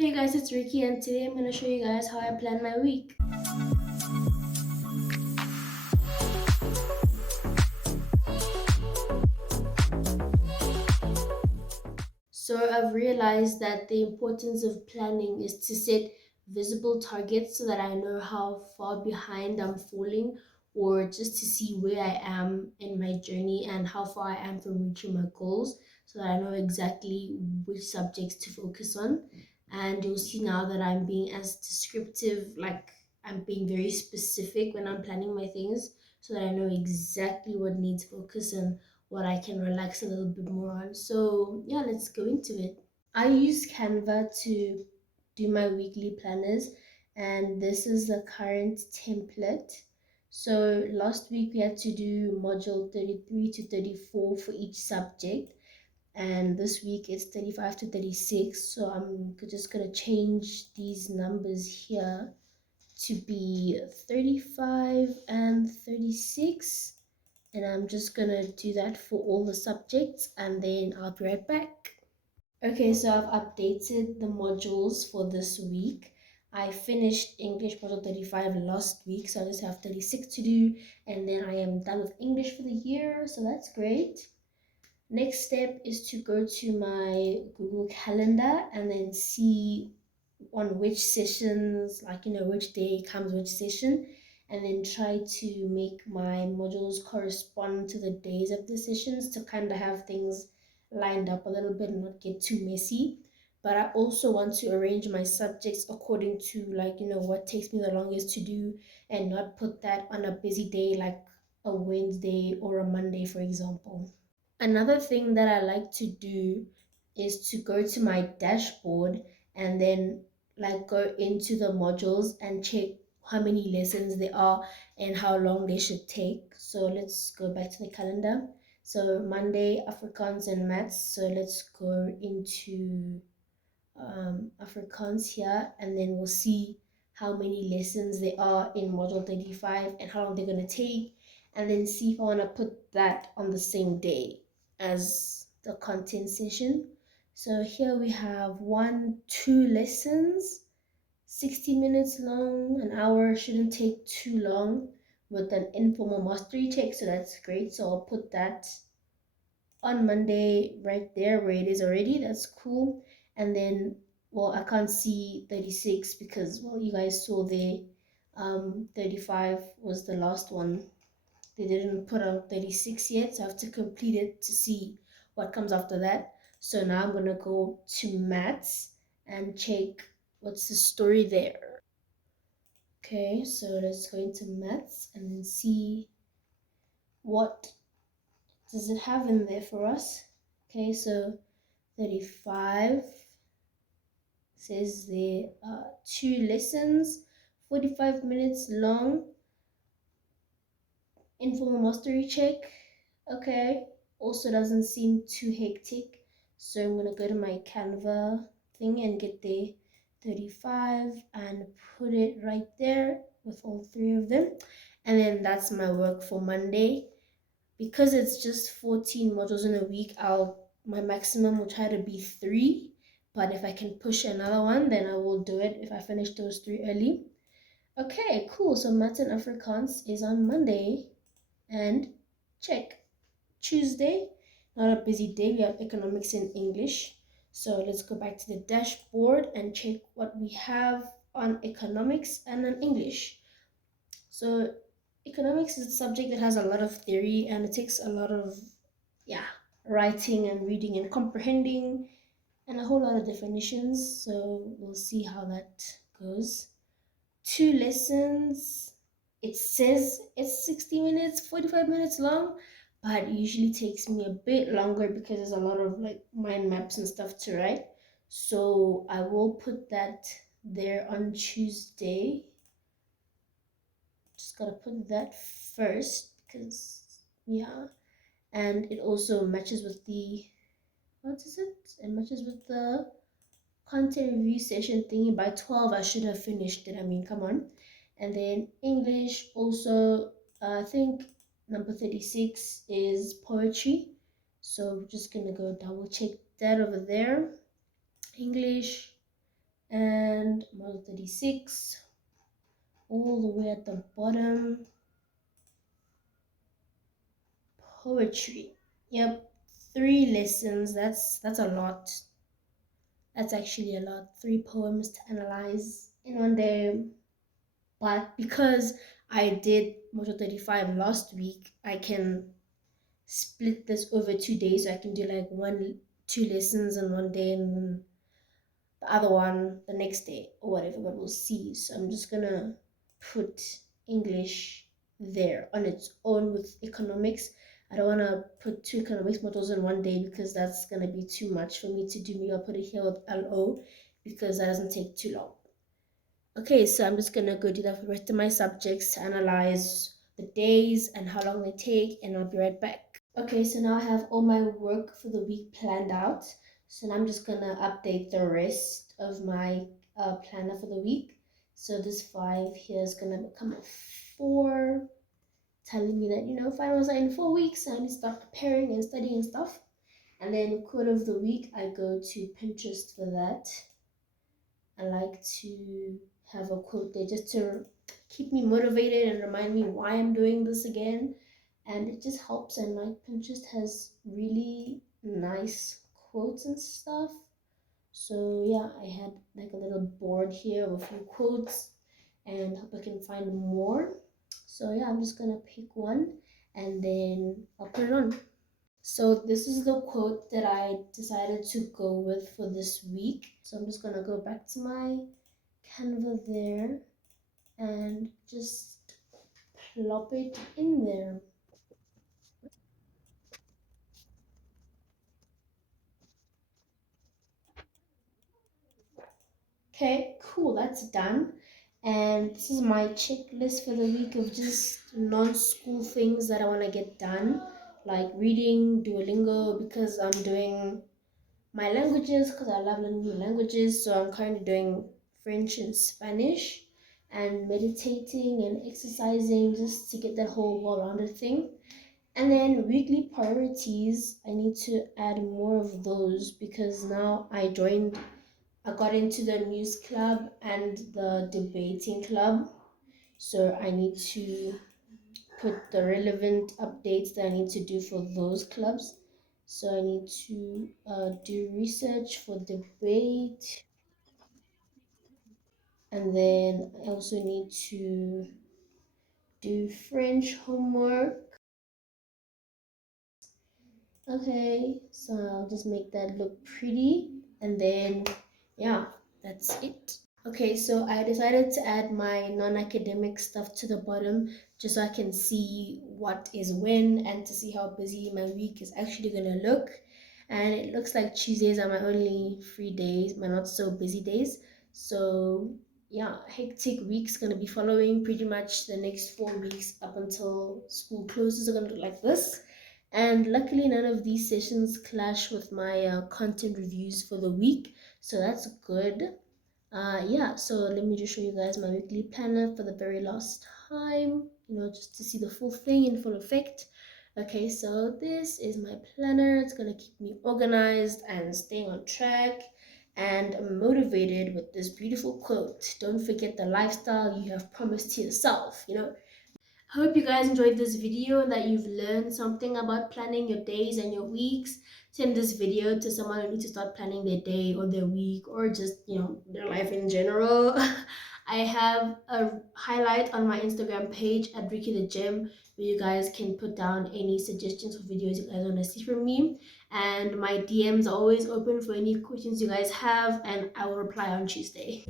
Hey guys, it's Ricky and today I'm going to show you guys how I plan my week. So I've realized that the importance of planning is to set visible targets so that I know how far behind I'm falling or just to see where I am in my journey and how far I am from reaching my goals so that I know exactly which subjects to focus on. And you'll see now that I'm being as descriptive, like I'm being very specific when I'm planning my things so that I know exactly what needs focus and what I can relax a little bit more on. So, yeah, let's go into it. I use Canva to do my weekly planners, and this is the current template. So, last week we had to do module 33 to 34 for each subject, and this week it's 35 to 36. So, I'm just going to change these numbers here to be 35 and 36, and I'm just gonna do that for all the subjects and then I'll be right back. Okay, so I've updated the modules for this week. I finished English module 35 last week, so I just have 36 to do, and then I am done with English for the year, so that's great. Next step is to go to my Google Calendar and then see on which sessions, like, which day comes which session, and then try to make my modules correspond to the days of the sessions to kind of have things lined up a little bit and not get too messy. But I also want to arrange my subjects according to, like, what takes me the longest to do and not put that on a busy day like a Wednesday or a Monday, for example. Another thing that I like to do is to go to my dashboard and then like go into the modules and check how many lessons there are and how long they should take. So let's go back to the calendar. So Monday, Afrikaans and maths. So let's go into Afrikaans here and then we'll see how many lessons there are in module 35 and how long they're going to take, and then see if I want to put that on the same day as the content session. So here we have two lessons, 60 minutes long. An hour shouldn't take too long with an informal mastery check, so that's great. So I'll put that on Monday right there where it is already. That's cool. And then, well, I can't see 36 because, well, you guys saw there, 35 was the last one. They didn't put out 36 yet, so I have to complete it to see what comes after that. So now I'm gonna go to maths and check what's the story there. Okay, so let's go into maths and then see what does it have in there for us. Okay, so 35 says there are two lessons, 45 minutes long, informal mastery check. Okay, also doesn't seem too hectic. So I'm gonna go to my Canva thing and get the 35 and put it right there with all three of them. And then that's my work for Monday. Because it's just 14 modules in a week, my maximum will try to be 3. But if I can push another one, then I will do it if I finish those 3 early. Okay, cool. So Maths and Afrikaans is on Monday. And check. Tuesday, not a busy day. We have economics and English. So let's go back to the dashboard and check what we have on economics and on English. So economics is a subject that has a lot of theory and it takes a lot of, yeah, writing and reading and comprehending and a whole lot of definitions. So we'll see how that goes. 2 lessons. It says it's 60 minutes, 45 minutes long, but it usually takes me a bit longer because there's a lot of like mind maps and stuff to write. So I will put that there on Tuesday. Just gotta put that first because, yeah, and it also matches with the, what is it? It matches with the content review session thingy. By 12 I should have finished it. I mean, come on. And then English also, I think number 36 is poetry, so we're just gonna go double check that over there. English And model 36, all the way at the bottom, poetry. Yep, 3 lessons. That's a lot. That's actually a lot. 3 poems to analyze in one day. But because I did module 35 last week, I can split this over 2 days. So I can do like 2 lessons in one day and then the other one the next day or whatever, but we'll see. So I'm just gonna put English there on its own with economics. I don't want to put 2 economics modules in one day because that's going to be too much for me to do. Maybe I'll put it here with LO because that doesn't take too long. Okay, so I'm just going to go do that for the rest of my subjects to analyze the days and how long they take, and I'll be right back. Okay, so now I have all my work for the week planned out. So now I'm just gonna update the rest of my planner for the week. So this 5 here is gonna become a 4, telling me that, finals are in 4 weeks and I need to start preparing and studying and stuff. And then quote of the week, I go to Pinterest for that. I like to have a quote there just to keep me motivated and remind me why I'm doing this again. And it just helps. And like Pinterest has really nice quotes and stuff. So yeah, I had like a little board here with a few quotes and hope I can find more. So yeah, I'm just gonna pick one and then I'll put it on. So this is the quote that I decided to go with for this week. So I'm just gonna go back to my Canva there and just plop it in there. Okay, cool, that's done. And this is my checklist for the week of just non-school things that I want to get done, like reading Duolingo because I'm doing my languages because I love learning new languages. So I'm currently doing French and Spanish, and meditating and exercising just to get that whole well-rounded thing. And then weekly priorities, I need to add more of those because now I got into the news club and the debating club. So I need to put the relevant updates that I need to do for those clubs. So I need to do research for debate, and then I also need to do French homework. Okay, so I'll just make that look pretty, and then yeah, that's it. Okay, so I decided to add my non-academic stuff to the bottom just so I can see what is when and to see how busy my week is actually gonna look. And it looks like Tuesdays are my only free days, my not so busy days. So yeah, hectic week's gonna be following pretty much the next 4 weeks up until school closes are gonna look like this. And luckily none of these sessions clash with my content reviews for the week, so that's good. Yeah, so let me just show you guys my weekly planner for the very last time, just to see the full thing in full effect. Okay, so this is my planner. It's gonna keep me organized and staying on track and motivated with this beautiful quote. Don't forget the lifestyle you have promised to yourself. I hope you guys enjoyed this video and that you've learned something about planning your days and your weeks. Send this video to someone who needs to start planning their day or their week or just, their life in general. I have a highlight on my Instagram page at Ricky the Gym where you guys can put down any suggestions for videos you guys want to see from me. And my DMs are always open for any questions you guys have, and I will reply on Tuesday.